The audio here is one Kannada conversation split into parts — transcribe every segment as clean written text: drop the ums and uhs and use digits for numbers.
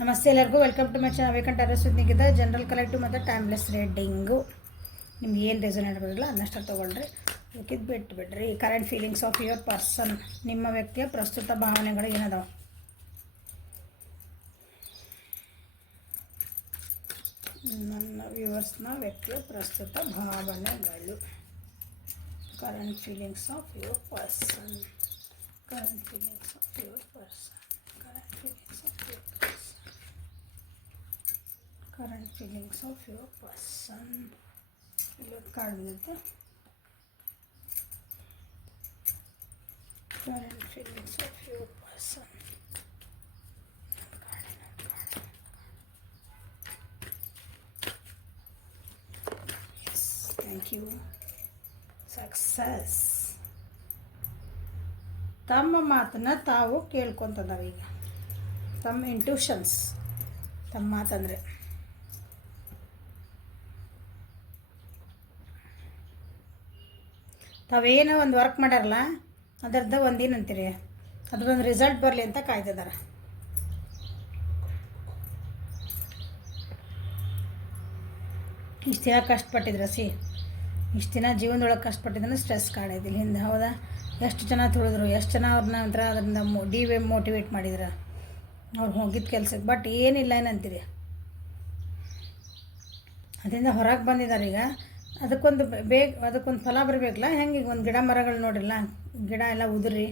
ನಮಸ್ತೆ ಎಲ್ಲರಿಗೂ ವೆಲ್ಕಮ್ ಟು ಮೈ ಚಾನಲ್ ವೇಕಂಟ್ ಅರಸ್ ನಿಗಿದ ಜನರಲ್ ಕಲೆಕ್ಟಿವ್ ಮತ್ತು ಟೈಮ್ಲೆಸ್ ರೀಡಿಂಗು. ನಿಮ್ಗೆ ಏನು ರೆಸನೇಟ್ ಬರೋಲ್ಲ ಅನ್ನಷ್ಟು ತೊಗೊಳ್ರಿ. ಬೇಕಿದ್ದು ಬಿಟ್ಬಿಡ್ರಿ. Current feelings of your person, ನಿಮ್ಮ ವ್ಯಕ್ತಿಯ ಪ್ರಸ್ತುತ ಭಾವನೆಗಳು ಏನದಾವ? ನನ್ನ ವ್ಯೂವರ್ಸ್ನ ವ್ಯಕ್ತಿಯ ಪ್ರಸ್ತುತ ಭಾವನೆಗಳು. Current feelings of your person, current feelings of your person, current feelings of your person, current feelings of your person. Look card with current feelings of your person. Yes, thank you. Success. ತಮ್ಮ ಮಾತನ್ನ ತಾವು ಕೇಳ್ಕೊತದಾವ. ಈಗ ತಮ್ಮ ಇಂಟ್ಯೂಷನ್ಸ್, ತಮ್ಮ ಮಾತಂದರೆ ತಾವೇನೋ ಒಂದು ವರ್ಕ್ ಮಾಡ್ಯಾರಲ್ಲ, ಅದರದ್ದು ಒಂದೇನಂತೀರಿ, ಅದ್ರದ್ದೊಂದು ರಿಸಲ್ಟ್ ಬರಲಿ ಅಂತ ಕಾಯ್ತಿದ್ದಾರೆ. ಇಷ್ಟು ದಿನ ಕಷ್ಟಪಟ್ಟಿದ್ರ ಇಷ್ಟು ದಿನ ಜೀವನದೊಳಗೆ ಕಷ್ಟಪಟ್ಟಿದ್ರೆ ಸ್ಟ್ರೆಸ್ ಕಾಡೈತಿಲ್ಲ ಹಿಂದೆ. ಹೌದಾ? ಎಷ್ಟು ಜನ ತುಳಿದ್ರು, ಎಷ್ಟು ಜನ ಅವ್ರನ್ನ ಒಂಥರ ಅದರಿಂದ ಮೋಟಿವೇಟ್ ಮಾಡಿದ್ರು ಅವ್ರು ಹೋಗಿದ್ದ ಕೆಲ್ಸಕ್ಕೆ. ಬಟ್ ಏನಿಲ್ಲ ಏನಂತೀರಿ, ಅದರಿಂದ ಹೊರಗೆ ಬಂದಿದ್ದಾರೆ. ಈಗ ಅದಕ್ಕೊಂದು ಫಲ ಬರಬೇಕಲ್ಲ. ಹೆಂಗೆ ಈಗ ಒಂದು ಗಿಡ ಮರಗಳು ನೋಡಿರಲ್ಲ, ಗಿಡ ಎಲ್ಲ ಉದುರಿ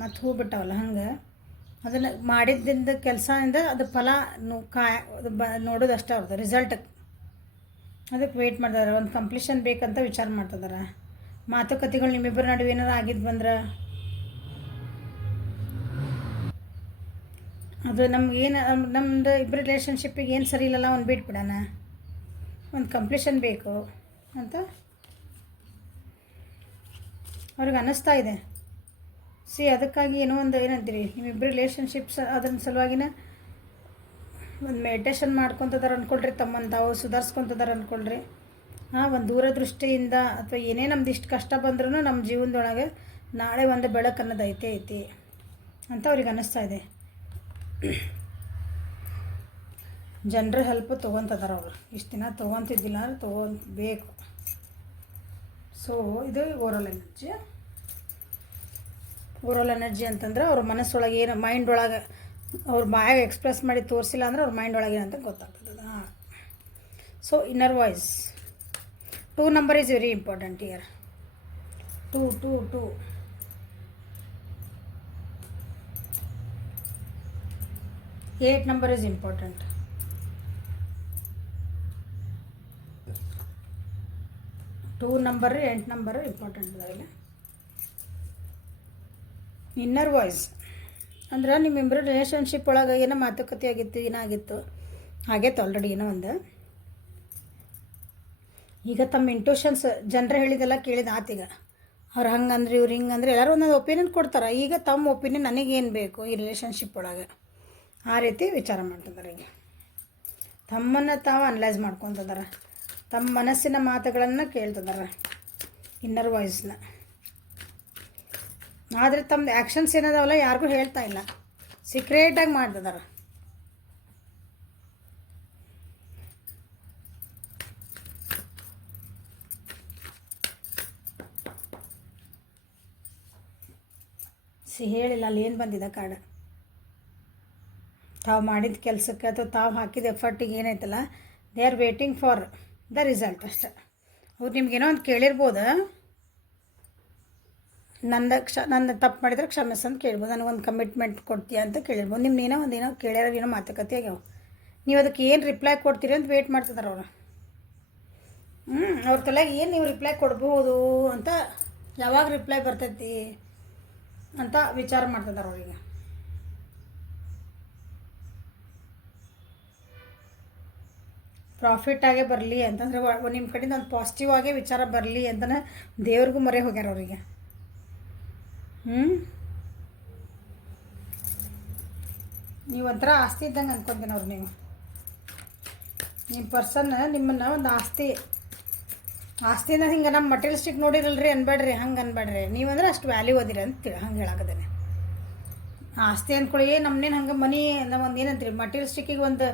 ಮತ್ತು ಹೂ ಬಿಟ್ಟವಲ್ಲ, ಹಂಗೆ ಅದನ್ನು ಮಾಡಿದ್ದಿಂದ ಕೆಲಸದಿಂದ ಅದು ಫಲ ನೋಡೋದು ಅಷ್ಟೇ ಅವ್ರದ್ದು ರಿಸಲ್ಟಕ್ಕೆ. ಅದಕ್ಕೆ ವೆಯ್ಟ್ ಮಾಡ್ತಾರೆ. ಒಂದು ಕಂಪ್ಲೀಷನ್ ಬೇಕಂತ ವಿಚಾರ ಮಾಡ್ತಿದ್ದಾರೆ. ಮಾತುಕತೆಗಳು ನಿಮ್ಮಿಬ್ಬರ ನಡುವೆ ಏನಾರು ಆಗಿದ್ದು ಬಂದ್ರೆ ಅದು ನಮ್ಗೇನು, ನಮ್ಮದು ಇಬ್ಬರು ರಿಲೇಷನ್ಶಿಪ್ಪಿಗೆ ಏನು ಸರಿ ಇಲ್ಲಲ್ಲ, ಒಂದು ಬಿಟ್ಬಿಡೋಣ, ಒಂದು ಕಂಪ್ಲೀಷನ್ ಬೇಕು ಅಂತ ಅವ್ರಿಗೆ ಅನ್ನಿಸ್ತಾ ಇದೆ. ಅದಕ್ಕಾಗಿ ಏನೋ ಒಂದು ಏನಂತೀರಿ, ನಿಮ್ಮಿಬ್ಬರು ರಿಲೇಷನ್ಶಿಪ್ಸ್ ಅದ್ರ ಸಲುವಾಗಿನ ಒಂದು ಮೆಡಿಟೇಷನ್ ಮಾಡ್ಕೊತದಾರ ಅಂದ್ಕೊಳ್ರಿ. ತಮ್ಮನ್ನು ತಾವು ಸುಧಾರಿಸ್ಕೊತದಾರ ಅಂದ್ಕೊಳ್ರಿ. ಒಂದು ದೂರದೃಷ್ಟಿಯಿಂದ ಅಥವಾ ಏನೇ ನಮ್ದು ಇಷ್ಟು ಕಷ್ಟ ಬಂದ್ರೂ ನಮ್ಮ ಜೀವನದೊಳಗೆ ನಾಳೆ ಒಂದು ಬೆಳಕು ಅನ್ನೋದು ಐತಿ ಅಂತ ಅವ್ರಿಗೆ ಅನ್ನಿಸ್ತಾ ಇದೆ. ಜನರ ಹೆಲ್ಪ್ ತೊಗೊತದಾರ ಅವರು. ಇಷ್ಟು ದಿನ ತೊಗೊತಿದ್ದಿಲ್ಲ ಅಂದ್ರೆ ತೊಗೊಬೇಕು. ಸೊ ಇದು ಓವರಾಲ್ ಎನರ್ಜಿ ಅಂತಂದ್ರೆ ಅವ್ರ ಮನಸ್ಸೊಳಗೆ ಏನು, ಮೈಂಡ್ ಒಳಗೆ ಅವ್ರ ಬಾಯಾಗ ಎಕ್ಸ್ಪ್ರೆಸ್ ಮಾಡಿ ತೋರಿಸಿಲ್ಲ ಅಂದ್ರೆ ಅವ್ರ ಮೈಂಡ್ ಒಳಗೆ ಏನಂತ ಗೊತ್ತಾಗ್ತದೆ. So inner voice 2 number is very important here. 2 8 number is important. 2 number 8 number important ಅದಾವಿಲ್ಲ. ಇನ್ನರ್ ವಾಯ್ಸ್ ಅಂದ್ರೆ ನಿಮ್ಮಿಬ್ಬರು ರಿಲೇಷನ್ಶಿಪ್ ಒಳಗೆ ಏನೋ ಮಾತುಕತೆ ಆಗಿತ್ತು, ಏನಾಗಿತ್ತು ಆಗೈತೆ ಆಲ್ರೆಡಿ ಏನೋ ಒಂದು. ಈಗ ತಮ್ಮ ಇಂಟ್ಯೂಷನ್ಸ್ ಜನರು ಹೇಳಿದೆಲ್ಲ ಕೇಳಿದ ಆತೀಗ. ಅವ್ರು ಹಂಗಂದ್ರೆ ಇವ್ರು ಹಿಂಗಂದ್ರೆ ಎಲ್ಲರೂ ಒಂದೊಂದು ಒಪಿನಿಯನ್ ಕೊಡ್ತಾರೆ. ಈಗ ತಮ್ಮ ಒಪಿನಿಯನ್ ನನಗೇನು ಬೇಕು ಈ ರಿಲೇಷನ್ಶಿಪ್ ಒಳಗೆ, ಆ ರೀತಿ ವಿಚಾರ ಮಾಡ್ತಿದ್ದಾರೆ. ಈಗ ತಮ್ಮನ್ನು ತಾವು ಅನಲೈಸ್ ಮಾಡ್ಕೊತಿದ್ದಾರೆ. ತಮ್ಮ ಮನಸ್ಸಿನ ಮಾತುಗಳನ್ನು ಕೇಳ್ತಿದ್ದಾರೆ ಇನ್ನರ್ ವಾಯ್ಸ್ನ. ಆದರೆ ತಮ್ಮದು ಆ್ಯಕ್ಷನ್ಸ್ ಏನದಾವಲ್ಲ ಯಾರಿಗೂ ಹೇಳ್ತಾ ಇಲ್ಲ, ಸೀಕ್ರೆಟಾಗಿ ಮಾಡ್ತಿದ್ದಾರೆ. ಹೇಳಿಲ್ಲ ಅಲ್ಲಿ ಏನು ಬಂದಿದೆ ಕಾರ್ಡ್. ತಾವು ಮಾಡಿದ ಕೆಲಸಕ್ಕೆ ಅಥವಾ ತಾವು ಹಾಕಿದ ಎಫರ್ಟಿಗೆ ಏನೈತಲ್ಲ, they are waiting for the result ಅಷ್ಟೆ. ಅವ್ರು ನಿಮ್ಗೇನೋ ಒಂದು ಕೇಳಿರ್ಬೋದು, ನನ್ನ ತಪ್ಪು ಮಾಡಿದ್ರೆ ಕ್ಷಮಿಸಂತ ಕೇಳ್ಬೋದು, ನನಗೊಂದು ಕಮಿಟ್ಮೆಂಟ್ ಕೊಡ್ತೀಯ ಅಂತ ಕೇಳಿರ್ಬೋದು. ನಿಮ್ನೇನೋ ಒಂದೇನೋ ಕೇಳ್ಯಾರ, ಏನೋ ಮಾತುಕತೆ ಆಗ್ಯಾವ. ನೀವು ಅದಕ್ಕೆ ಏನು ರಿಪ್ಲೈ ಕೊಡ್ತೀರಿ ಅಂತ ವೇಟ್ ಮಾಡ್ತಿದ್ದಾರೆ ಅವರು. ಅವ್ರ ತಲೆಗೆ ಏನು ನೀವು ರಿಪ್ಲೈ ಕೊಡ್ಬೋದು ಅಂತ, ಯಾವಾಗ ರಿಪ್ಲೈ ಬರ್ತೈತಿ ಅಂತ ವಿಚಾರ ಮಾಡ್ತಿದ್ದಾರೆ ಅವ್ರಿಗೆ. ಪ್ರಾಫಿಟ್ಟಾಗೇ ಬರಲಿ ಅಂತಂದರೆ ನಿಮ್ಮ ಕಡೆಯಿಂದ ಒಂದು ಪಾಸಿಟಿವ್ ಆಗೇ ವಿಚಾರ ಬರಲಿ ಅಂತಲೇ ದೇವ್ರಿಗೂ ಮೊರೆ ಹೋಗ್ಯಾರ ಅವರಿಗೆ. ನೀವು ಒಂಥರ ಆಸ್ತಿ ಇದ್ದಂಗೆ ಅನ್ಕೊತೀನಿ ಅವ್ರು. ನಿಮ್ಮ ಪರ್ಸನ್ ನಿಮ್ಮನ್ನು ಒಂದು ಆಸ್ತಿನ ಹಿಂಗೆ ನಮ್ಮ ಮಟೀರಿಯಲಿಸ್ಟಿಕ್ ನೋಡಿರಲ್ರಿ ಅನ್ಬೇಡ್ರಿ, ಹಂಗೆ ಅನ್ಬೇಡ್ರಿ. ನೀವಂದ್ರೆ ಅಷ್ಟು ವ್ಯಾಲ್ಯೂ ಓದಿರಿ ಅಂತ ಹಂಗೆ ಹೇಳಾಕದೇನೆ. ಆಸ್ತಿ ಅಂದ್ಕೊಳ್ಳಿ ನಮ್ಮನೇನು ಹಂಗೆ ಮನಿ ಒಂದು ಏನಂತೀರಿ ಮಟೀರಿಯಲ್ಸ್ಟಿಕ್ಕಿಗೆ ಒಂದು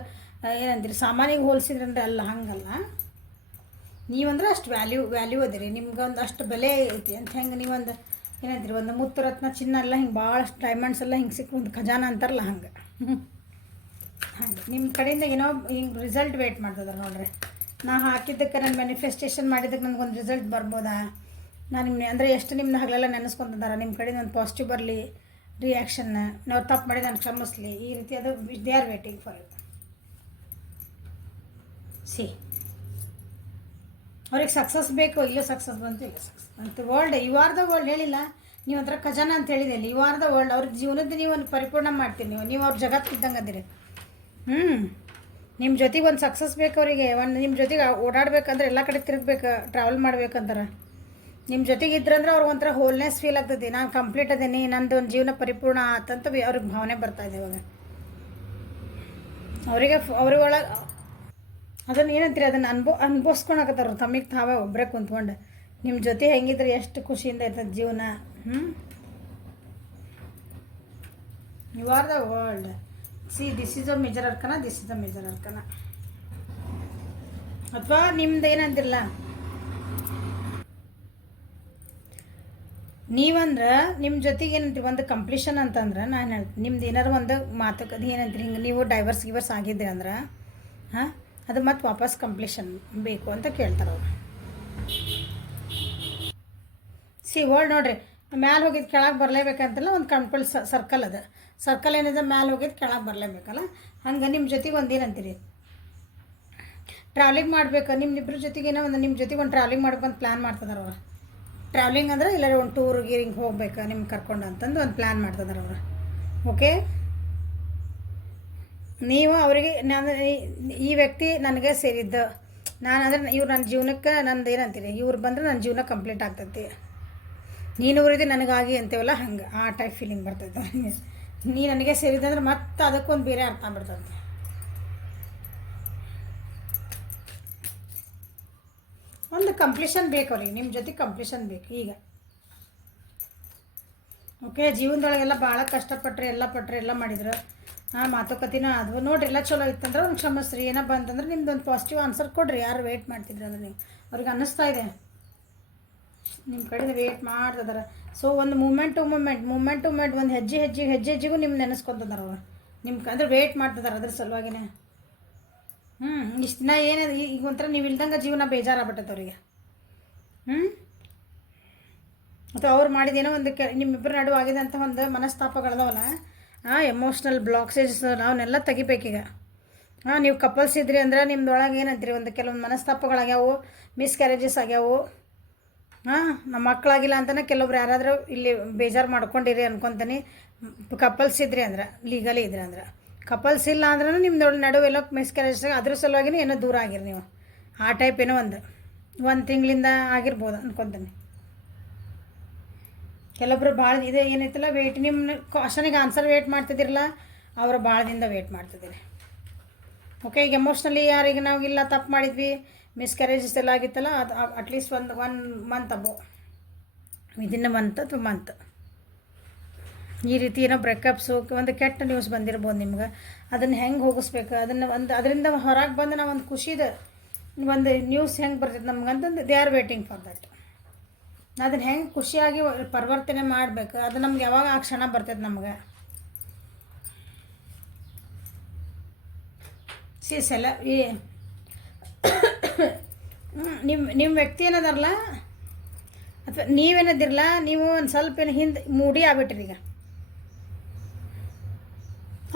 ಏನಂತೀರಿ ಸಾಮಾನಿಗೆ ಹೋಲಿಸಿದ್ರಂದ್ರೆ ಅಲ್ಲ, ಹಂಗಲ್ಲ. ನೀವಂದ್ರೆ ಅಷ್ಟು ವ್ಯಾಲ್ಯೂ ಅದಿರಿ, ನಿಮ್ಗೆ ಒಂದು ಅಷ್ಟು ಬೆಲೆ ಐತಿ ಅಂತ. ಹೆಂಗೆ ನೀವೊಂದು ಏನಂತೀರಿ ಒಂದು ಮುತ್ತು ರತ್ನ ಚಿನ್ನ ಎಲ್ಲ ಹಿಂಗೆ ಭಾಳಷ್ಟು ಡೈಮಂಡ್ಸ್ ಎಲ್ಲ ಹಿಂಗೆ ಸಿಕ್ಕಿ ಒಂದು ಖಜಾನ ಅಂತಾರಲ್ಲ ಹಂಗೆ. ಹಾಗೆ ನಿಮ್ಮ ಕಡೆಯಿಂದ ಏನೋ ಹಿಂಗೆ ರಿಸಲ್ಟ್ ವೇಟ್ ಮಾಡ್ತದಾರೆ ನೋಡ್ರಿ. ನಾ ಹಾಕಿದ್ದಕ್ಕೆ ನಾನು ಮ್ಯಾನಿಫೆಸ್ಟೇಷನ್ ಮಾಡಿದ್ದಕ್ಕೆ ನನಗೊಂದು ರಿಸಲ್ಟ್ ಬರ್ಬೋದಾ, ನಾನು ನಿಮ್ಮ ಅಂದರೆ ಎಷ್ಟು ನಿಮ್ಮನ್ನ ಹಗಲೆಲ್ಲ ನೆನೆಸ್ಕೊತಿದ್ದಾರೆ, ನಿಮ್ಮ ಕಡೆಯಿಂದ ಒಂದು ಪಾಸಿಟಿವ್ ಬರಲಿ ರಿಯಾಕ್ಷನ್ನ, ನಾವು ತಪ್ಪು ಮಾಡಿ ನಾನು ಕ್ಷಮಿಸ್ಲಿ, ಈ ರೀತಿ ಅದು they are waiting for you. See ಅವ್ರಿಗೆ ಸಕ್ಸಸ್ ಬೇಕು, ಇಲ್ಲೂ ಸಕ್ಸಸ್ ಬಂತು, ಇಲ್ಲ ಸಕ್ಸಸ್ ಅಂತ. World you are the world ಹೇಳಿಲ್ಲ, ನೀವು ಒಂಥರ ಖಜಾನ ಅಂತ ಹೇಳಿದೆ ಇಲ್ಲಿ. You are the world. ಅವ್ರ ಜೀವನದ ನೀವು ಒಂದು ಪರಿಪೂರ್ಣ ಮಾಡ್ತೀರಿ, ನೀವು ಅವ್ರ ಜಗತ್ತಿದ್ದಂಗೆ ಅದಿರಿ. ನಿಮ್ಮ ಜೊತೆಗೆ ಒಂದು ಸಕ್ಸಸ್ ಬೇಕು ಅವರಿಗೆ. ಒಂದು ನಿಮ್ಮ ಜೊತೆಗೆ ಓಡಾಡ್ಬೇಕಂದ್ರೆ ಎಲ್ಲ ಕಡೆ ತಿರುಗಬೇಕು, ಟ್ರಾವೆಲ್ ಮಾಡ್ಬೇಕಂತಾರೆ. ನಿಮ್ಮ ಜೊತೆಗೆ ಇದ್ರಂದ್ರೆ ಅವ್ರಿಗೆ ಒಂಥರ ಹೋಲ್ನೆಸ್ ಫೀಲ್ ಆಗ್ತದೆ. ನಾನು ಕಂಪ್ಲೀಟ್ ಅದೇನಿ, ನಂದು ಒಂದು ಜೀವನ ಪರಿಪೂರ್ಣ ಆತಂತ ಅವ್ರಿಗೆ ಭಾವನೆ ಬರ್ತಾಯಿದೆ ಇವಾಗ. ಅವ್ರೊಳಗೆ ಅದನ್ನು ಏನಂತೀರಿ, ಅದನ್ನು ಅನುಭವಿಸ್ಕೊಳಕತ್ತಾರ ತಮ್ಮಿಗೆ ತಾವೇ ಒಬ್ಬರೇ ಕುಂತ್ಕೊಂಡು. ನಿಮ್ಮ ಜೊತೆ ಹೆಂಗಿದ್ರೆ ಎಷ್ಟು ಖುಷಿಯಿಂದ ಇರ್ತದೆ ಜೀವನ. You are the world. See this is a major arcana, this is the major arcana. ಅಥವಾ ನಿಮ್ದು ಏನಂತಿರಲ್ಲ, ನೀವಂದ್ರೆ ನಿಮ್ಮ ಜೊತೆಗೆ ಏನಂತೀರಿ ಒಂದು ಕಂಪ್ಲೀಷನ್ ಅಂತಂದ್ರೆ ನಾನು ಹೇಳ್ತೀನಿ. ನಿಮ್ದು ಏನಾರು ಒಂದು ಮಾತುಕತೆ ಏನಂತೀರಿ, ಹಿಂಗೆ ನೀವು ಡೈವರ್ಸ್ ಆಗಿದ್ರಿ ಅಂದ್ರೆ ಅದು ಮತ್ತೆ ವಾಪಸ್ ಕಂಪ್ಲೀಷನ್ ಬೇಕು ಅಂತ ಕೇಳ್ತಾರೆ ಅವರು. ಸಿ ವರ್ಲ್ಡ್ ನೋಡ್ರಿ, ಮ್ಯಾಲೆ ಹೋಗಿದ್ದು ಕೆಳಗೆ ಬರಲೇಬೇಕಂತಲ್ಲ, ಒಂದು ಸರ್ಕಲ್ ಅದು. ಸರ್ಕಲ್ ಏನಿದೆ ಮ್ಯಾಲೆ ಹೋಗಿದ್ದು ಕೆಳಗೆ ಬರಲೇಬೇಕಲ್ಲ, ಹಂಗೆ ನಿಮ್ಮ ಜೊತೆಗೆ ಒಂದು ಏನಂತೀರಿ ಟ್ರಾವೆಲಿಂಗ್ ಮಾಡ್ಬೇಕು. ನಿಮ್ಮಿಬ್ಬರ ಜೊತೆಗೆ ಏನೋ ಒಂದು ನಿಮ್ಮ ಜೊತೆಗೆ ಒಂದು ಟ್ರಾವೆಲಿಂಗ್ ಮಾಡ್ಬೇಕಂತ ಪ್ಲ್ಯಾನ್ ಮಾಡ್ತಿದಾರೆ ಅವರು. ಟ್ರಾವೆಲಿಂಗ್ ಅಂದ್ರೆ ಎಲ್ಲರೂ ಒಂದು ಟೂರ್ ಗೀರಿಂಗ್ ಹೋಗ್ಬೇಕು ನಿಮ್ಗೆ ಕರ್ಕೊಂಡು ಅಂತಂದು ಒಂದು ಪ್ಲ್ಯಾನ್ ಮಾಡ್ತಿದಾರೆ ಅವರು. ಓಕೆ, ನೀವು ಅವರಿಗೆ ನಾನು ಈ ವ್ಯಕ್ತಿ ನನಗೆ ಸೇರಿದ್ದು, ನಾನು ಅಂದರೆ ಇವ್ರು ನನ್ನ ಜೀವನಕ್ಕೆ ನಂದು ಏನಂತೀರಿ, ಇವ್ರು ಬಂದರೆ ನನ್ನ ಜೀವನ ಕಂಪ್ಲೀಟ್ ಆಗ್ತೈತಿ, ನೀನು ಊರಿದೆ ನನಗಾಗಿ ಅಂತೀವಲ್ಲ ಹಂಗೆ ಆ ಟೈಪ್ ಫೀಲಿಂಗ್ ಬರ್ತೈತೆ ಅವನಿಗೆ. ನೀ ನನಗೆ ಸೇರಿದ್ದೆ ಅಂದ್ರೆ ಮತ್ತೆ ಅದಕ್ಕೊಂದು ಬೇರೆ ಅರ್ಥ ಬಿಡ್ತೈತೆ. ಒಂದು ಕಂಪ್ಲೀಷನ್ ಬೇಕು ಅವ್ರಿಗೆ, ನಿಮ್ಮ ಜೊತೆ ಕಂಪ್ಲೀಷನ್ ಬೇಕು ಈಗ. ಓಕೆ, ಜೀವನದೊಳಗೆಲ್ಲ ಭಾಳ ಕಷ್ಟಪಟ್ಟರೆ ಎಲ್ಲ ಮಾಡಿದ್ರು. ಮಾತುಕತೆನ ಅದು ನೋಡ್ರಿ ಎಲ್ಲ ಚಲೋ ಇತ್ತಂದ್ರೆ ಒಂದು ಕ್ಷಮಿಸ್ರಿ. ಏನೋ ಬಂತಂದ್ರೆ ನಿಮ್ದು ಒಂದು ಪಾಸಿಟಿವ್ ಆನ್ಸರ್ ಕೊಡ್ರಿ. ಯಾರು ವೇಟ್ ಮಾಡ್ತಿದ್ರು ಅಂದ್ರೆ ನೀವು ಅವ್ರಿಗೆ ಅನ್ನಿಸ್ತಾ ಇದೆ ನಿಮ್ಮ ಕಡೆಯಿಂದ ವೇಟ್ ಮಾಡ್ತಿದಾರೆ. ಸೊ ಒಂದು ಮೂಮೆಂಟ್ ಟು ಮೂಮೆಂಟ್ ಒಂದು ಹೆಜ್ಜೆಗೂ ನಿಮ್ಮ ನೆನೆಸ್ಕೊತಿದಾರೆ ಅವರು. ನಿಮ್ಮ ಅಂದರೆ ವೇಟ್ ಮಾಡ್ತಿದ್ದಾರೆ ಅದ್ರ ಸಲುವಾಗಿನೇ. ಇಷ್ಟು ದಿನ ಏನದು ಈಗ ಒಂಥರ ನೀವು ಇಲ್ದಂಗೆ ಜೀವನ ಬೇಜಾರಾಗ್ಬಿಟ್ಟೈತೆ ಅವರಿಗೆ. ಅಥವಾ ಅವ್ರು ಮಾಡಿದೇನೋ ಒಂದು ನಿಮ್ಮಿಬ್ಬರ ನಡುವೆ ಆಗಿದಂಥ ಒಂದು ಮನಸ್ತಾಪಗಳದಾವಲ್ಲ, ಎಮೋಷ್ನಲ್ ಬ್ಲಾಕ್ಸೇಜಸ್ ಅವನ್ನೆಲ್ಲ ತೆಗಿಬೇಕೀಗ. ನೀವು ಕಪಲ್ಸ್ ಇದ್ರಿ ಅಂದ್ರೆ ನಿಮ್ದೊಳಗೆ ಏನಂತೀರಿ, ಒಂದು ಕೆಲವೊಂದು ಮನಸ್ತಾಪಗಳಾಗ್ಯಾವು, ಮಿಸ್ಕ್ಯಾರೇಜಸ್ ಆಗ್ಯಾವು. ನಮ್ಮ ಮಕ್ಕಳಾಗಿಲ್ಲ ಅಂತಲೇ ಕೆಲವೊಬ್ರು ಯಾರಾದರೂ ಇಲ್ಲಿ ಬೇಜಾರು ಮಾಡ್ಕೊಂಡಿರಿ ಅನ್ಕೊತೀನಿ. ಕಪಲ್ಸ್ ಇದ್ರಿ ಅಂದ್ರೆ, ಲೀಗಲಿ ಇದ್ರಿ ಅಂದ್ರೆ. ಕಪಲ್ಸ್ ಇಲ್ಲ ಅಂದ್ರೂ ನಿಮ್ದೊಳಗೆ ನಡುವೆಲ್ಲ ಮಿಸ್ಕ್ಯಾರೇಜಸ್ ಅದ್ರ ಸಲುವಾಗಿನೇ ಏನೋ ದೂರ ಆಗಿರಿ ನೀವು. ಆ ಟೈಪ್ ಏನೋ ಒಂದು ತಿಂಗಳಿಂದ ಆಗಿರ್ಬೋದು ಅನ್ಕೊತೀನಿ. ಕೆಲವೊಬ್ರು ಭಾಳ ಇದೆ ಏನೈತಲ್ಲ ವೇಟ್, ನಿಮ್ಮ ಕ್ವಶನಿಗೆ ಆನ್ಸರ್ ವೇಟ್ ಮಾಡ್ತಿದ್ದಿರಲ್ಲ, ಅವರು ಭಾಳದಿಂದ ವೇಟ್ ಮಾಡ್ತಿದ್ದೀರಿ. ಓಕೆ, ಈಗ ಎಮೋಷ್ನಲಿ ಯಾರಿಗೆ ನಾವು ಇಲ್ಲ ತಪ್ಪು ಮಾಡಿದ್ವಿ, ಮಿಸ್ಕ್ಯಾರೇಜಸ್ ಎಲ್ಲ ಆಗಿತ್ತಲ್ಲ, ಅದು ಅಟ್ಲೀಸ್ಟ್ ಒಂದು ಮಂತ್ ಅಬೋ ವಿದಿನ್ ಮಂತ್ ಈ ರೀತಿ ಏನೋ ಬ್ರೇಕಪ್ಸು ಒಂದು ಕೆಟ್ಟ ನ್ಯೂಸ್ ಬಂದಿರ್ಬೋದು ನಿಮ್ಗೆ. ಅದನ್ನು ಹೆಂಗೆ ಹೋಗಿಸ್ಬೇಕು, ಅದನ್ನು ಅದರಿಂದ ಹೊರಗೆ ಬಂದು ನಾವು ಒಂದು ಖುಷಿದ ಒಂದು ನ್ಯೂಸ್ ಹೆಂಗೆ ಬರ್ತೈತೆ ನಮ್ಗಂತಂದು they are waiting for that. ಅದನ್ನು ಹೆಂಗೆ ಖುಷಿಯಾಗಿ ಪರಿವರ್ತನೆ ಮಾಡಬೇಕು, ಅದು ನಮ್ಗೆ ಯಾವಾಗ ಆ ಕ್ಷಣ ಬರ್ತೈತೆ ನಮ್ಗೆ. ಸೆಲ್ಲ ಈ ನಿಮ್ಮ ವ್ಯಕ್ತಿ ಏನದಾರಲ್ಲ ಅಥವಾ ನೀವೇನದಿರಲ್ಲ, ನೀವು ಒಂದು ಸ್ವಲ್ಪ ಏನು ಹಿಂದೆ ಮೂಡಿ ಆಗ್ಬಿಟ್ರಿ. ಈಗ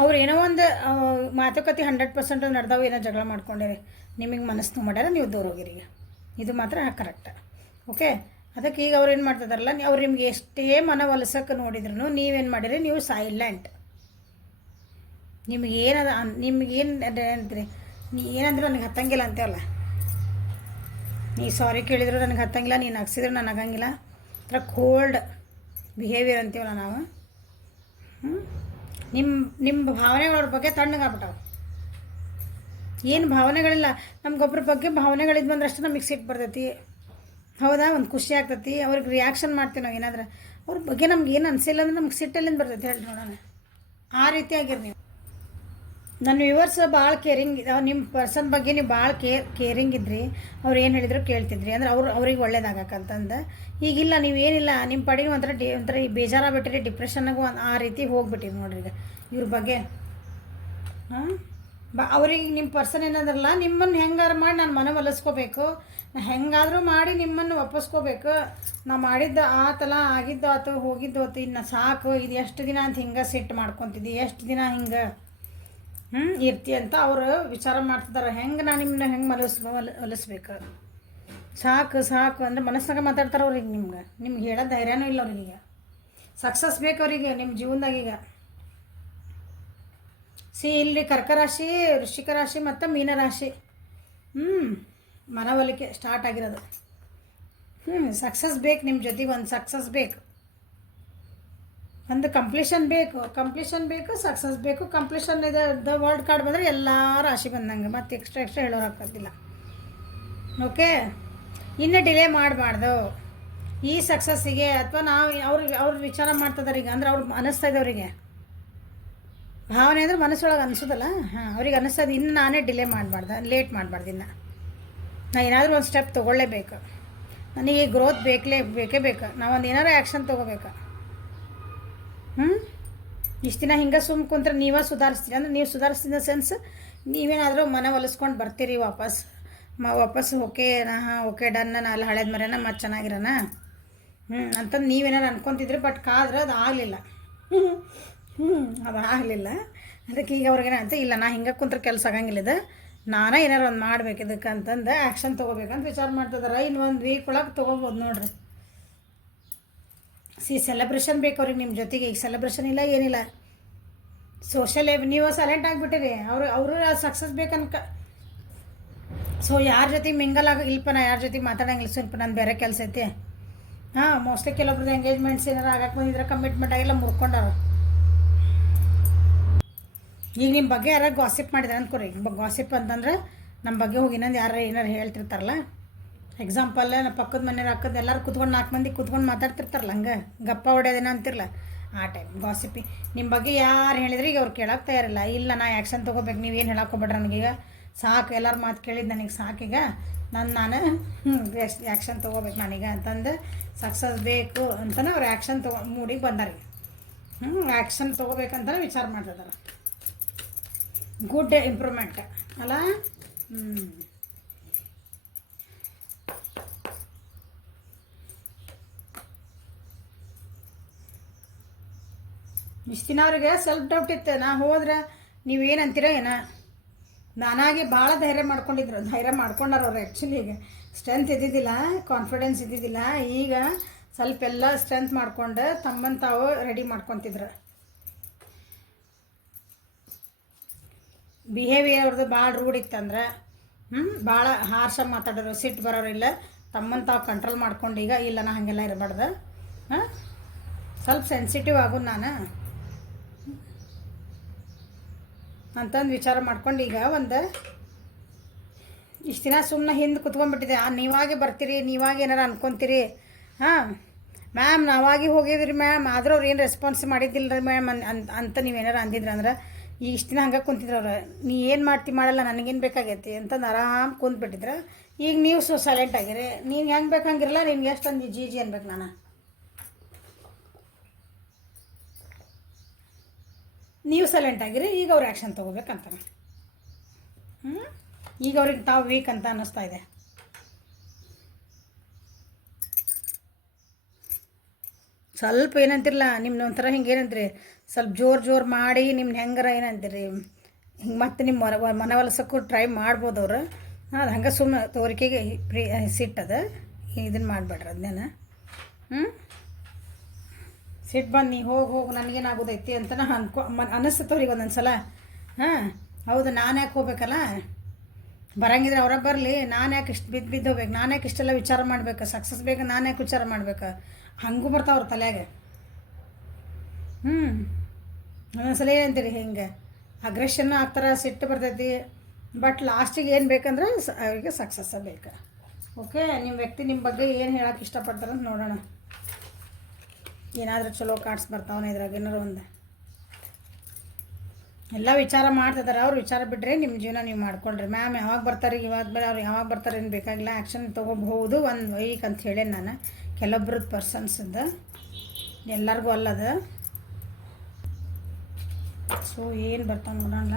ಅವ್ರು ಏನೋ ಒಂದು ಮಾತುಕತೆ 100% ನಡೆದಾವು, ಏನೋ ಜಗಳ ಮಾಡ್ಕೊಂಡಿರಿ, ನಿಮಗೆ ಮನಸ್ಸು ಮಾಡ್ಯಾರ, ನೀವು ದೂರ ಹೋಗಿರಿ. ಈಗ ಇದು ಮಾತ್ರ ಕರೆಕ್ಟ್. ಓಕೆ, ಅದಕ್ಕೆ ಈಗ ಅವ್ರು ಏನು ಮಾಡ್ತಿದಾರಲ್ಲ, ಅವ್ರು ನಿಮ್ಗೆ ಎಷ್ಟೇ ಮನವೊಲಿಸಕ್ಕೆ ನೋಡಿದ್ರು ನೀವೇನು ಮಾಡಿರಿ, ನೀವು ಸೈಲೆಂಟ್. ನಿಮಗೇನದ ನಿಮಗೇನು ಅಂತೀರಿ, ನೀ ಏನಂದ್ರೆ ನನಗೆ ಹತ್ತಂಗಿಲ್ಲ ಅಂತೇವಲ್ಲ, ನೀ ಸಾರಿ ಕೇಳಿದ್ರು ನನಗೆ ಹತ್ತಂಗಿಲ್ಲ, ನೀನು ನಗ್ಸಿದ್ರು ನಾನು ಆಗಂಗಿಲ್ಲ, ಥರ ಕೋಲ್ಡ್ ಬಿಹೇವಿಯರ್ ಅಂತೀವಲ್ಲ ನಾವು. ನಿಮ್ಮ ಭಾವನೆಗಳ ಬಗ್ಗೆ ತಣ್ಣಗಾಗ್ಬಿಟ್ಟವು. ಏನು ಭಾವನೆಗಳಿಲ್ಲ, ನಮ್ಗೊಬ್ಬರ ಬಗ್ಗೆ ಭಾವನೆಗಳಿದ್ದು ಬಂದ್ರೆ ಅಷ್ಟು ನಮಗೆ ಸಿಟ್ಟು ಬರ್ತೈತಿ. ಹೌದಾ, ಒಂದು ಖುಷಿ ಆಗ್ತೈತಿ, ಅವ್ರಿಗೆ ರಿಯಾಕ್ಷನ್ ಮಾಡ್ತೀವಿ ನಾವು ಏನಾದ್ರೆ. ಅವ್ರ ಬಗ್ಗೆ ನಮ್ಗೆ ಏನು ಅನಿಸಿಲ್ಲ ಅಂದ್ರೆ ನಮ್ಗೆ ಸಿಟ್ಟಲ್ಲಿಂದ ಬರ್ತೈತಿ ಹೇಳಿ ನೋಡೋಣ. ಆ ರೀತಿಯಾಗಿರಿ ನೀವು. ನನ್ನ ವ್ಯೂವರ್ಸ್ ಭಾಳ ಕೇರಿಂಗ್ ನಿಮ್ಮ ಪರ್ಸನ್ ಬಗ್ಗೆ ನೀವು ಭಾಳ ಕೇರಿಂಗ್ ಇದ್ರಿ. ಅವ್ರು ಏನು ಹೇಳಿದ್ರು ಕೇಳ್ತಿದ್ರಿ ಅಂದ್ರೆ ಅವ್ರಿಗೆ ಒಳ್ಳೇದಾಗಕ್ಕಂತಂದು. ಈಗಿಲ್ಲ, ನೀವೇನಿಲ್ಲ, ನಿಮ್ಮ ಪಡಿಗೆ ಒಂಥರ ಬೇಜಾರಾಗ್ಬಿಟ್ಟಿರಿ, ಡಿಪ್ರೆಷನ್ನಾಗೂ ಆ ರೀತಿ ಹೋಗ್ಬಿಟ್ಟಿರಿ ನೋಡ್ರಿ ಈಗ ಇವ್ರ ಬಗ್ಗೆ. ಹಾಂ, ಅವ್ರಿಗೆ ನಿಮ್ಮ ಪರ್ಸನ್ ಏನಂದ್ರಲ್ಲ, ನಿಮ್ಮನ್ನು ಹೆಂಗಾರು ಮಾಡಿ ನಾನು ಮನೆ ಒಲಿಸ್ಕೋಬೇಕು, ಹೆಂಗಾದರೂ ಮಾಡಿ ನಿಮ್ಮನ್ನು ಒಪ್ಪಿಸ್ಕೋಬೇಕು, ನಾ ಮಾಡಿದ್ದು ಆತಲ್ಲ, ಆಗಿದ್ದು ಆತು, ಹೋಗಿದ್ದು ಆತು, ಇನ್ನು ಸಾಕು, ಇದು ಎಷ್ಟು ದಿನ ಅಂತ ಹಿಂಗೆ ಸಿಟ್ಟು ಮಾಡ್ಕೊತಿದ್ದಿ, ಎಷ್ಟು ದಿನ ಹಿಂಗೆ ಇರ್ತಿ ಅಂತ ಅವರು ವಿಚಾರ ಮಾಡ್ತಿದ್ದಾರೆ. ಹೆಂಗೆ ನಾನು ನಿಮ್ಮನ್ನ ಹೆಂಗೆ ಹೊಲಿಸ್ಬೇಕು, ಸಾಕು ಸಾಕು ಅಂದರೆ ಮನಸ್ಸಾಗ ಮಾತಾಡ್ತಾರೆ ಅವ್ರಿಗೆ. ನಿಮ್ಗೆ ಹೇಳೋ ಧೈರ್ಯನೂ ಇಲ್ಲ ಅವ್ರಿಗೀಗ. ಸಕ್ಸಸ್ ಬೇಕು ಅವ್ರಿಗೆ ನಿಮ್ಮ ಜೀವನದಾಗೀಗ. ಇಲ್ಲಿ ಕರ್ಕರಾಶಿ, ವೃಶ್ಚಿಕ ರಾಶಿ ಮತ್ತು ಮೀನರಾಶಿ ಮನವೊಲಿಕೆ ಸ್ಟಾರ್ಟ್ ಆಗಿರೋದು. ಸಕ್ಸಸ್ ಬೇಕು ನಿಮ್ಮ ಜೊತೆಗೆ, ಒಂದು ಸಕ್ಸಸ್ ಬೇಕು, ಒಂದು ಕಂಪ್ಲೀಷನ್ ಬೇಕು, ಸಕ್ಸಸ್ ಬೇಕು. ಕಂಪ್ಲೀಷನ್ ಇದೆ ದ ವರ್ಲ್ಡ್ ಕಾರ್ಡ್ ಬಂದರೆ ಎಲ್ಲ ರಾಶಿ ಬಂದಂಗೆ, ಮತ್ತು ಎಕ್ಸ್ಟ್ರಾ ಹೇಳೋರು ಆಗ್ತದಿಲ್ಲ. ಓಕೆ, ಇನ್ನೂ ಡಿಲೇ ಮಾಡಬಾರ್ದು ಈ ಸಕ್ಸಸ್ಸಿಗೆ. ಅಥವಾ ನಾವು ಅವ್ರು ವಿಚಾರ ಮಾಡ್ತಿದ್ದಾರೆ ಈಗ, ಅಂದ್ರೆ ಅವ್ರಿಗೆ ಅನ್ನಿಸ್ತಾ ಇದೆ, ಅವರಿಗೆ ಭಾವನೆ ಅಂದರೆ ಮನಸ್ಸೊಳಗೆ ಅನಿಸೋದಲ್ಲ. ಅವ್ರಿಗೆ ಅನ್ನಿಸ್ತದೆ, ಇನ್ನು ನಾನೇ ಡಿಲೇ ಮಾಡಬಾರ್ದು, ಲೇಟ್ ಮಾಡಬಾರ್ದು, ಇನ್ನು ನಾನು ಏನಾದರೂ ಒಂದು ಸ್ಟೆಪ್ ತೊಗೊಳ್ಳೇಬೇಕು, ನನಗೆ ಗ್ರೋತ್ ಬೇಕೇ ಬೇಕು, ನಾವೊಂದು ಏನಾರು ಆ್ಯಕ್ಷನ್ ತೊಗೋಬೇಕು. ಇಷ್ಟು ದಿನ ಹಿಂಗೆ ಸುಮ್ಮ ಕುಂತ್ರೆ ನೀವೇ ಸುಧಾರಿಸ್ತೀರಿ. ಅಂದ್ರೆ ನೀವು ಸುಧಾರಿಸ್ತಿದ್ದ ಸೆನ್ಸ್, ನೀವೇನಾದರೂ ಮನೆ ಹೊಲಿಸ್ಕೊಂಡು ಬರ್ತೀರಿ ವಾಪಸ್ ಓಕೆ ಡನ್, ನಾನು ಅಲ್ಲಿ ಹಳೇದು ಮರೆನ ಮತ್ತೆ ಚೆನ್ನಾಗಿರೋಣ ಅಂತಂದು ನೀವೇನಾರು ಅನ್ಕೊತಿದ್ರಿ. ಬಟ್ ಕಾದ್ರೆ ಅದು ಆಗಲಿಲ್ಲ. ಅದು ಆಗಲಿಲ್ಲ. ಅದಕ್ಕೆ ಈಗ ಅವ್ರಿಗೇನಂತ, ಇಲ್ಲ ನಾ ಹಿಂಗೆ ಕುಂತ್ರೆ ಕೆಲಸ ಆಗಂಗಿಲ್ಲ, ಇದು ನಾನೇ ಏನಾರು ಒಂದು ಮಾಡ್ಬೇಕು ಇದಕ್ಕೆ ಅಂತಂದು ಆ್ಯಕ್ಷನ್ ತೊಗೋಬೇಕಂತ ವಿಚಾರ ಮಾಡ್ತಿದ್ದಾರೆ. ಇನ್ನು ಒಂದು ವೀಕ್ ಒಳಗೆ ತೊಗೋಬೋದು ನೋಡ್ರಿ. ಸೆಲೆಬ್ರೇಷನ್ ಬೇಕು ಅವ್ರಿಗೆ ನಿಮ್ಮ ಜೊತೆಗೆ. ಈಗ ಸೆಲೆಬ್ರೇಷನ್ ಇಲ್ಲ, ಏನಿಲ್ಲ, ಸೋಷಲ್ ನೀವು ಸೈಲೆಂಟ್ ಆಗಿಬಿಟ್ಟಿರಿ. ಅವರು ಸಕ್ಸಸ್ ಬೇಕನ್ಕ. ಸೊ ಯಾರ ಜೊತೆ ಮಿಂಗಲ್ ಇಲ್ಪ, ನಾ ಯಾರ ಜೊತೆ ಮಾತಾಡಂಗಿಲ್ಲ, ಸ್ವಲ್ಪ ನಾನು ಬೇರೆ ಕೆಲಸ ಐತಿ. ಮೋಸ್ಟ್ಲಿ ಕೆಲವೊಬ್ರದ್ದು ಎಂಗೇಜ್ಮೆಂಟ್ಸ್ ಏನಾರು ಆಗಕ್ಕೆ ಬಂದಿದ್ರೆ ಕಮಿಟ್ಮೆಂಟ್ ಆಗಿಲ್ಲ, ಮುರ್ಕೊಂಡವ್ರು. ಈಗ ನಿಮ್ಮ ಬಗ್ಗೆ ಯಾರು ಗಾಸಿಪ್ ಮಾಡಿದ್ರೆ ಅಂದ್ಕೊರಿ. ಗಾಸಿಪ್ ಅಂತಂದ್ರೆ ನಮ್ಮ ಬಗ್ಗೆ ಹೋಗಿ ಇನ್ನೊಂದು ಏನಾರು ಹೇಳ್ತಿರ್ತಾರಲ್ಲ. ಎಕ್ಸಾಂಪಲ್, ಪಕ್ಕದ ಮನೆಯವ್ರು ಹಾಕೋದು ಎಲ್ಲರೂ ಕುತ್ಕೊಂಡು 4 ಮಂದಿ ಕುತ್ಕೊಂಡು ಮಾತಾಡ್ತಿರ್ತಾರಲ್ಲ, ಹಂಗೆ ಗಪ್ಪ ಹೊಡೆಯೋದೇನೋ ಅಂತಿರಲ್ಲ, ಆ ಟೈಮ್ ಗಾಸಿಪ್ಪಿ. ನಿಮ್ಮ ಬಗ್ಗೆ ಯಾರು ಹೇಳಿದ್ರೆ ಈಗ ಅವ್ರು ಕೇಳೋಕೆ ತಯಾರಿಲ್ಲ. ಇಲ್ಲ, ನಾ ಆ್ಯಕ್ಷನ್ ತೊಗೋಬೇಕು, ನೀವೇನು ಹೇಳೋಕೋಬೇಡ್ರಿ, ನನಗೀಗ ಸಾಕು, ಎಲ್ಲರ ಮಾತು ಕೇಳಿದ್ದು ನನಗೆ ಸಾಕೀಗ, ನಾನು ಆ್ಯಕ್ಷನ್ ತೊಗೋಬೇಕು ನಾನೀಗ ಅಂತಂದು ಸಕ್ಸಸ್ ಬೇಕು ಅಂತಲೇ ಅವ್ರು ಆ್ಯಕ್ಷನ್ ಮೂಡಿಗೆ ಬಂದಾರೆ. ಆ್ಯಕ್ಷನ್ ತೊಗೋಬೇಕಂತಲೇ ವಿಚಾರ ಮಾಡ್ತಿದ್ದಾರೆ. ಗುಡ್ ಇಂಪ್ರೂವ್ಮೆಂಟ್ ಅಲ್ಲ. ಇಷ್ಟು ದಿನ ಅವ್ರಿಗೆ ಸೆಲ್ಫ್ ಡೌಟ್ ಇತ್ತು. ನಾ ಹೋದ್ರೆ ನೀವೇನಂತೀರ ಏನೋ, ನಾನಾಗಿ ಭಾಳ ಧೈರ್ಯ ಮಾಡ್ಕೊಂಡಾರ ಅವ್ರು. ಆ್ಯಕ್ಚುಲಿ ಈಗ ಸ್ಟ್ರೆಂತ್ ಇದ್ದಿದ್ದಿಲ್ಲ, ಕಾನ್ಫಿಡೆನ್ಸ್ ಇದ್ದಿದ್ದಿಲ್ಲ. ಈಗ ಸ್ವಲ್ಪ ಎಲ್ಲ ಸ್ಟ್ರೆಂತ್ ಮಾಡ್ಕೊಂಡು ತಮ್ಮನ್ನು ತಾವು ರೆಡಿ ಮಾಡ್ಕೊತಿದ್ರು. ಬಿಹೇವಿಯರ್ ಅವ್ರದ್ದು ಭಾಳ ರೂಢ್ ಇತ್ತಂದ್ರೆ, ಭಾಳ ಹಾರ್ಷಾಗಿ ಮಾತಾಡೋರು, ಸಿಟ್ಟು ಬರೋರಿಲ್ಲ, ತಮ್ಮನ್ನು ತಾವು ಕಂಟ್ರೋಲ್ ಮಾಡ್ಕೊಂಡು ಈಗ ಇಲ್ಲ, ನಾ ಹಾಗೆಲ್ಲ ಇರಬಾರ್ದು, ಸ್ವಲ್ಪ ಸೆನ್ಸಿಟಿವ್ ಆಗೋದು ನಾನು ಅಂತಂದು ವಿಚಾರ ಮಾಡ್ಕೊಂಡು ಈಗ ಒಂದು ಇಷ್ಟು ದಿನ ಸುಮ್ಮನೆ ಹಿಂದೆ ಕುತ್ಕೊಂಡ್ಬಿಟ್ಟಿದೆ. ನೀವಾಗೆ ಬರ್ತೀರಿ, ನೀವಾಗೆ ಏನಾರು ಅನ್ಕೊತೀರಿ. ಮ್ಯಾಮ್ ನಾವಾಗಿ ಹೋಗಿದ್ರಿ ಮ್ಯಾಮ್, ಆದರೂ ಅವ್ರು ಏನು ರೆಸ್ಪಾನ್ಸ್ ಮಾಡಿದ್ದಿಲ್ಲ ರೀ ಮ್ಯಾಮ್ ಅಂತ ನೀವೇನಾರು ಅಂದಿದ್ರಿ ಅಂದ್ರೆ, ಈಗ ಇಷ್ಟು ದಿನ ಹಂಗೆ ಕುಂತಿದ್ರು ಅವ್ರು. ನೀ ಏನು ಮಾಡಲ್ಲ, ನನಗೇನು ಬೇಕಾಗೈತಿ ಅಂತಂದು ಆರಾಮ್ ಕುಂತ್ಬಿಟ್ಟಿದ್ರೆ. ಈಗ ನೀವು ಸೈಲೆಂಟ್ ಆಗಿರಿ. ನೀವು ಹೆಂಗೆ ಬೇಕಂಗಿರಲ್ಲ, ನಿನ್ಗೆ ಎಷ್ಟೊಂದು ಜಿ ಅನ್ಬೇಕು. ನೀವು ಸೈಲೆಂಟ್ ಆಗಿರಿ. ಈಗ ಅವ್ರು ಆ್ಯಕ್ಷನ್ ತೊಗೋಬೇಕಂತಾನೆ. ಈಗ ಅವ್ರಿಗೆ ತಾವು ವೀಕ್ ಅಂತ ಅನ್ನಿಸ್ತಾ ಇದೆ. ಸ್ವಲ್ಪ ಏನಂತಿರಲ್ಲ, ನಿಮ್ನ ಒಂಥರ ಹಿಂಗೆ ಏನಂತೀರಿ, ಸ್ವಲ್ಪ ಜೋರು ಮಾಡಿ ನಿಮ್ನ ಹೆಂಗಾರ ಏನಂತೀರಿ, ಹಿಂಗೆ ಮತ್ತೆ ನಿಮ್ಮ ಮನವೊಲಿಸೋಕ್ಕೂ ಟ್ರೈ ಮಾಡ್ಬೋದು ಅವರು. ಅದು ಹಂಗೆ ಸುಮ್ಮನೆ ತೋರಿಕೆಗೆ ಸಿಟ್ಟದ, ಇದನ್ನು ಮಾಡಬೇಡ್ರಿ ಅದನ್ನೇನ. ಸಿಟ್ಟು ಬಂದು ನೀ ಹೋಗಿ ನನಗೇನಾಗೋದೈತಿ ಅಂತ ಅನ್ನಿಸ್ತವ್ರಿಗೆ ಒಂದೊಂದು ಸಲ. ಹೌದು, ನಾನು ಯಾಕೆ ಹೋಗ್ಬೇಕಲ್ಲ, ಬರಂಗಿದ್ರೆ ಅವ್ರಾಗ ಬರಲಿ, ನಾನು ಯಾಕೆ ಇಷ್ಟು ಬಿದ್ದು ಹೋಗ್ಬೇಕು, ನಾನು ಯಾಕೆ ಇಷ್ಟೆಲ್ಲ ವಿಚಾರ ಮಾಡ್ಬೇಕು, ಸಕ್ಸಸ್ ಬೇಕು, ನಾನು ಯಾಕೆ ವಿಚಾರ ಮಾಡ್ಬೇಕು, ಹಂಗೂ ಬರ್ತಾವ್ರ ತಲೆಯಾಗೆ. ಒಂದೊಂದ್ಸಲ ಏನಂತೀರಿ, ಹಿಂಗೆ ಅಗ್ರೆಷನ್ ಆಗ್ತಾರೆ, ಸಿಟ್ಟು ಬರ್ತೈತಿ. ಬಟ್ ಲಾಸ್ಟಿಗೆ ಏನು ಬೇಕಂದ್ರೆ ಅವರಿಗೆ ಸಕ್ಸಸ್ಸೇ ಬೇಕು. ಓಕೆ, ನಿಮ್ಮ ವ್ಯಕ್ತಿ ನಿಮ್ಮ ಬಗ್ಗೆ ಏನು ಹೇಳೋಕೆ ಇಷ್ಟಪಡ್ತಾರಂತ ನೋಡೋಣ. ಏನಾದರೂ ಚಲೋ ಕಾರ್ಡ್ಸ್ ಬರ್ತಾವನ ಇದ್ರಾಗ, ಏನಾರು ಒಂದು ಎಲ್ಲ ವಿಚಾರ ಮಾಡ್ತಿದ್ದಾರೆ, ಅವ್ರು ವಿಚಾರ ಬಿಟ್ಟರೆ ನಿಮ್ಮ ಜೀವನ ನೀವು ಮಾಡ್ಕೊಳ್ರಿ. ಮ್ಯಾಮ್ ಯಾವಾಗ ಬರ್ತಾರೆ, ಇವಾಗ ಬೇರೆ ಅವ್ರು ಯಾವಾಗ ಬರ್ತಾರೆ ಏನು ಬೇಕಾಗಿಲ್ಲ, ಆ್ಯಕ್ಷನ್ ತೊಗೋಬಹುದು ಒಂದು ವೀಕ್ ಅಂತ ಹೇಳಿ ನಾನು ಕೆಲವೊಬ್ರದ್ದು ಪರ್ಸನ್ಸ್ದು, ಎಲ್ಲರಿಗೂ ಅಲ್ಲದ. ಸೊ ಏನು ಬರ್ತಾವೆ ನೋಡೋಣ.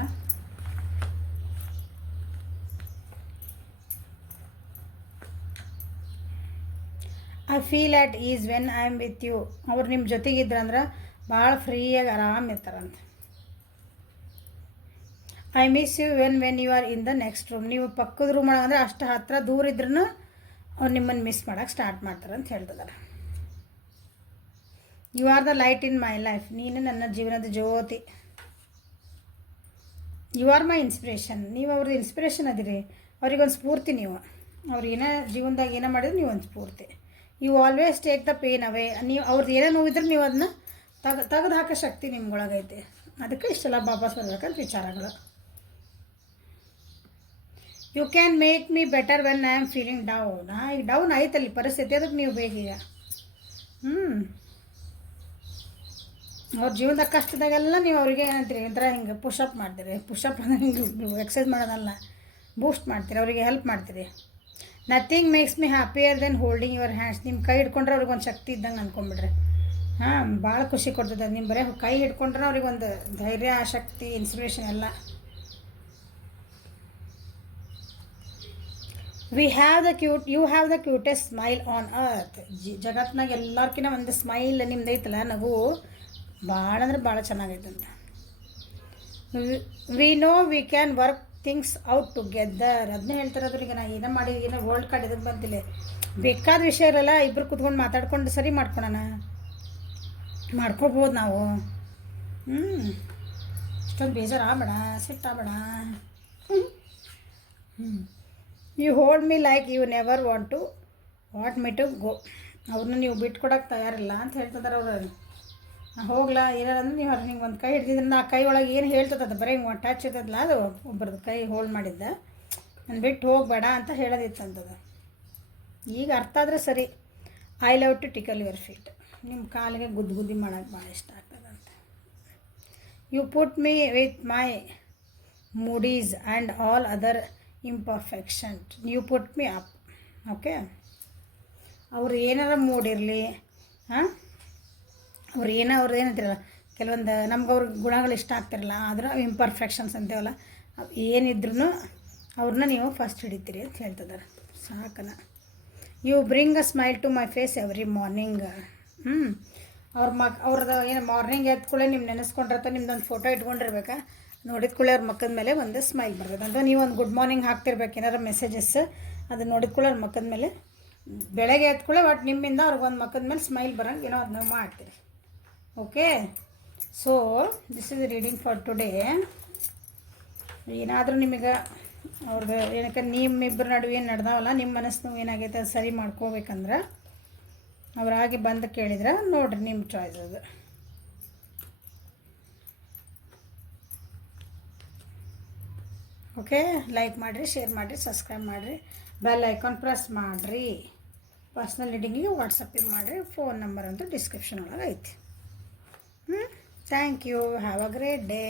I feel at ease when I am with you. ಅವ್ರು ನಿಮ್ಮ ಜೊತೆಗಿದ್ರಂದ್ರೆ ಭಾಳ ಫ್ರೀಯಾಗಿ ಆರಾಮಿರ್ತಾರಂತೆ. I miss you when you are in the next room. ನೀವು ಪಕ್ಕದ ರೂಮ್ ಒಳಗೆ ಅಂದರೆ ಅಷ್ಟು ಹತ್ತಿರ ದೂರ ಇದ್ರೂ ಅವ್ರು ನಿಮ್ಮನ್ನು ಮಿಸ್ ಮಾಡೋಕ್ಕೆ ಸ್ಟಾರ್ಟ್ ಮಾಡ್ತಾರೆ ಅಂತ ಹೇಳ್ತಿದ್ದಾರೆ. You are the light in my life. ನೀನು ನನ್ನ ಜೀವನದ ಜ್ಯೋತಿ. You are my inspiration. ನೀವು ಅವ್ರದ್ದು ಇನ್ಸ್ಪಿರೇಷನ್ ಅದಿರಿ, ಅವ್ರಿಗೊಂದು ಸ್ಫೂರ್ತಿ. ನೀವು ಅವ್ರು ಏನೇ ಜೀವನದಾಗ ಏನೋ ಮಾಡಿದ್ರೆ ನೀವು ಒಂದು ಸ್ಫೂರ್ತಿ. You always take the pain away. ನೀವು ಅವ್ರದ್ದು ಏನೇ ನೋವಿದ್ರೆ ನೀವು ಅದನ್ನ ತೆಗೆದು ಹಾಕೋ ಶಕ್ತಿ ನಿಮ್ಗೊಳಗೈತೆ. ಅದಕ್ಕೆ ಇಷ್ಟೆಲ್ಲ ವಾಪಸ್ ಬರ್ಬೇಕಂತ ವಿಚಾರಗಳು. You can make me better when I am feeling down. ಈಗ ಡೌನ್ ಆಯ್ತಲ್ಲಿ ಪರಿಸ್ಥಿತಿ, ಅದಕ್ಕೆ ನೀವು ಬೇಕೀಗ. ಅವ್ರ ಜೀವನದಾಗ ಕಷ್ಟದಾಗೆಲ್ಲ ನೀವು ಅವ್ರಿಗೆ ಏನಂತೀರಿ ಒಂಥರ ಹಿಂಗೆ ಪುಷಪ್ ಮಾಡ್ತೀರಿ. ಪುಷಪ್ ಅಂದರೆ ಹಿಂಗೆ ಎಕ್ಸಸೈಸ್ ಮಾಡೋದಲ್ಲ, ಬೂಸ್ಟ್ ಮಾಡ್ತೀರಿ, ಅವರಿಗೆ ಹೆಲ್ಪ್ ಮಾಡ್ತೀರಿ. Nothing makes me happier than holding your hands. ನಿಮ್ಮ ಕೈ ಹಿಡ್ಕೊಂಡ್ರೆ ಅವ್ರಿಗೆ ಒಂದು ಶಕ್ತಿ ಇದ್ದಂಗೆ ಅಂದ್ಕೊಂಬಿಡ್ರಿ. ಭಾಳ ಖುಷಿ ಕೊಡ್ತದೆ. ನಿಮ್ಮ ಬರೀ ಕೈ ಹಿಡ್ಕೊಂಡ್ರೆ ಅವ್ರಿಗೊಂದು ಧೈರ್ಯ, ಶಕ್ತಿ, ಇನ್ಸ್ಪಿರೇಷನ್ ಎಲ್ಲ. You have the cutest smile on earth. ಜಗತ್ನಾಗ ಎಲ್ಲರ್ಕಿನ್ನ ಒಂದು ಸ್ಮೈಲ್ ನಿಮ್ದು ಐತಲ್ಲ, ನಗು ಭಾಳ ಅಂದ್ರೆ ಭಾಳ ಚೆನ್ನಾಗೈತಂತ. We know we can work things out together. ಅದನ್ನೇ ಹೇಳ್ತಾರದ್ರಿಗೆ. ನಾ ಏನೋ ಮಾಡಿ ಏನೋ ಗೋಲ್ಡ್ ಕಾರ್ಡ್ ಇದಕ್ಕೆ ಬಂತಿಲ್ಲ, ಬೇಕಾದ ವಿಷಯ ಇರಲ್ಲ, ಇಬ್ಬರು ಕುತ್ಕೊಂಡು ಮಾತಾಡ್ಕೊಂಡು ಸರಿ ಮಾಡ್ಕೊಳೋಣ, ಮಾಡ್ಕೋಬೋದು ನಾವು. ಇಷ್ಟೊಂದು ಬೇಜಾರು ಆಗಬೇಡ, ಸಿಟ್ಟಾಗಬೇಡ. You hold me like you never want me to go. ಅವ್ರನ್ನ ನೀವು ಬಿಟ್ಕೊಡೋಕೆ ತಯಾರಿಲ್ಲ ಅಂತ ಹೇಳ್ತಿದ್ದಾರೆ ಅವರು. ಹೋಗ್ಲಾ ಏನಾರಂದ್ರೆ ನೀವು ಅವ್ರು ಹಿಂಗೆ ಒಂದು ಕೈ ಹಿಡ್ದಿದ್ರಿಂದ ಆ ಕೈ ಒಳಗೆ ಏನು ಹೇಳ್ತದ ಬರೀ ಹಿಂಗೆ ಟಚ್ ಇರ್ತದಲ್ಲ, ಅದು ಒಬ್ಬರದ್ದು ಕೈ ಹೋಲ್ಡ್ ಮಾಡಿದ್ದ. ನಾನು ಬಿಟ್ಟು ಹೋಗಬೇಡ ಅಂತ ಹೇಳೋದಿತ್ತಂತದ. ಈಗ ಅರ್ಥ ಆದರೆ ಸರಿ. I love to tickle your feet. ನಿಮ್ಮ ಕಾಲಿಗೆ ಗುದ್ದಿ ಮಾಡೋಕ್ಕೆ ಭಾಳ ಇಷ್ಟ ಆಗ್ತದಂತೆ. You put me with my moodies and all other imperfection. You put me up. Okay, ಅವ್ರು ಏನಾರ ಮೂಡಿರಲಿ, ಅವ್ರು ಏನಂತಿರಲ್ಲ, ಕೆಲವೊಂದು ನಮ್ಗೆ ಅವ್ರ ಗುಣಗಳು ಇಷ್ಟ ಆಗ್ತಿರಲ್ಲ, ಆದ್ರೆ ಇಂಪರ್ಫೆಕ್ಷನ್ಸ್ ಅಂತೇವಲ್ಲ, ಏನಿದ್ರು ಅವ್ರನ್ನ ನೀವು ಫಸ್ಟ್ ಹಿಡಿತೀರಿ ಅಂತ ಹೇಳ್ತಿದ್ದಾರೆ. ಸಾಕನ. You bring a smile to my face every morning. ಅವ್ರದ್ದು ಏನು ಮಾರ್ನಿಂಗ್ ಎದ್ಕೊಳ್ಳೆ ನಿಮ್ಮ ನೆನೆಸ್ಕೊಂಡಿರ್ತಾರೆ, ನಿಮ್ದೊಂದು ಫೋಟೋ ಇಟ್ಕೊಂಡಿರ್ಬೇಕಾ, ನೋಡಿದ ಕೂಡಲೇ ಅವ್ರ ಮಕ್ಕದ ಮೇಲೆ ಒಂದು ಸ್ಮೈಲ್ ಬರ್ತದೆ ಅಂತ. ನೀವು ಒಂದು ಗುಡ್ ಮಾರ್ನಿಂಗ್ ಹಾಕ್ತಿರ್ಬೇಕು ಏನಾರು ಮೆಸೇಜಸ್, ಅದು ನೋಡಿದ ಕೂಡಲೇ ಅವ್ರ ಮಕ್ಕದ ಮೇಲೆ ಬೆಳಗ್ಗೆ ಎದ್ಕೊಳ್ಳೆ ಒಟ್ಟು ನಿಮ್ಮಿಂದ ಅವ್ರಿಗೊಂದು ಮಕ್ಕದ ಮೇಲೆ ಸ್ಮೈಲ್ ಬರೋಂಗೆ ಏನೋ ಅದನ್ನ ಮಾಡ್ತೀರಿ. Okay, so this is reading for today. ಏನಾದರೂ ನಿಮಗೆ ಅವ್ರದ್ದು ಏನಕ್ಕೆ ನಿಮ್ಮಿಬ್ಬರ ನಡುವೆ ಏನು ನಡೆದಾವಲ್ಲ, ನಿಮ್ಮ ಮನಸ್ಸು ಏನಾಗೈತೆ ಅದು ಸರಿ ಮಾಡ್ಕೋಬೇಕಂದ್ರೆ ಅವರಾಗಿ ಬಂದು ಕೇಳಿದ್ರೆ ನೋಡಿರಿ, ನಿಮ್ಮ ಚಾಯ್ಸ್ ಅದು. ಓಕೆ, ಲೈಕ್ ಮಾಡಿರಿ, ಶೇರ್ ಮಾಡಿರಿ, ಸಬ್ಸ್ಕ್ರೈಬ್ ಮಾಡಿರಿ, ಬೆಲ್ ಐಕಾನ್ ಪ್ರೆಸ್ ಮಾಡಿರಿ. ಪರ್ಸ್ನಲ್ ರೀಡಿಂಗಿಗೆ ವಾಟ್ಸಪ್ಪಿಗೆ ಮಾಡಿರಿ. ಫೋನ್ ನಂಬರ್ ಅಂತೂ ಡಿಸ್ಕ್ರಿಪ್ಷನ್ ಒಳಗೆ ಐತಿ. Thank you. Have a great day.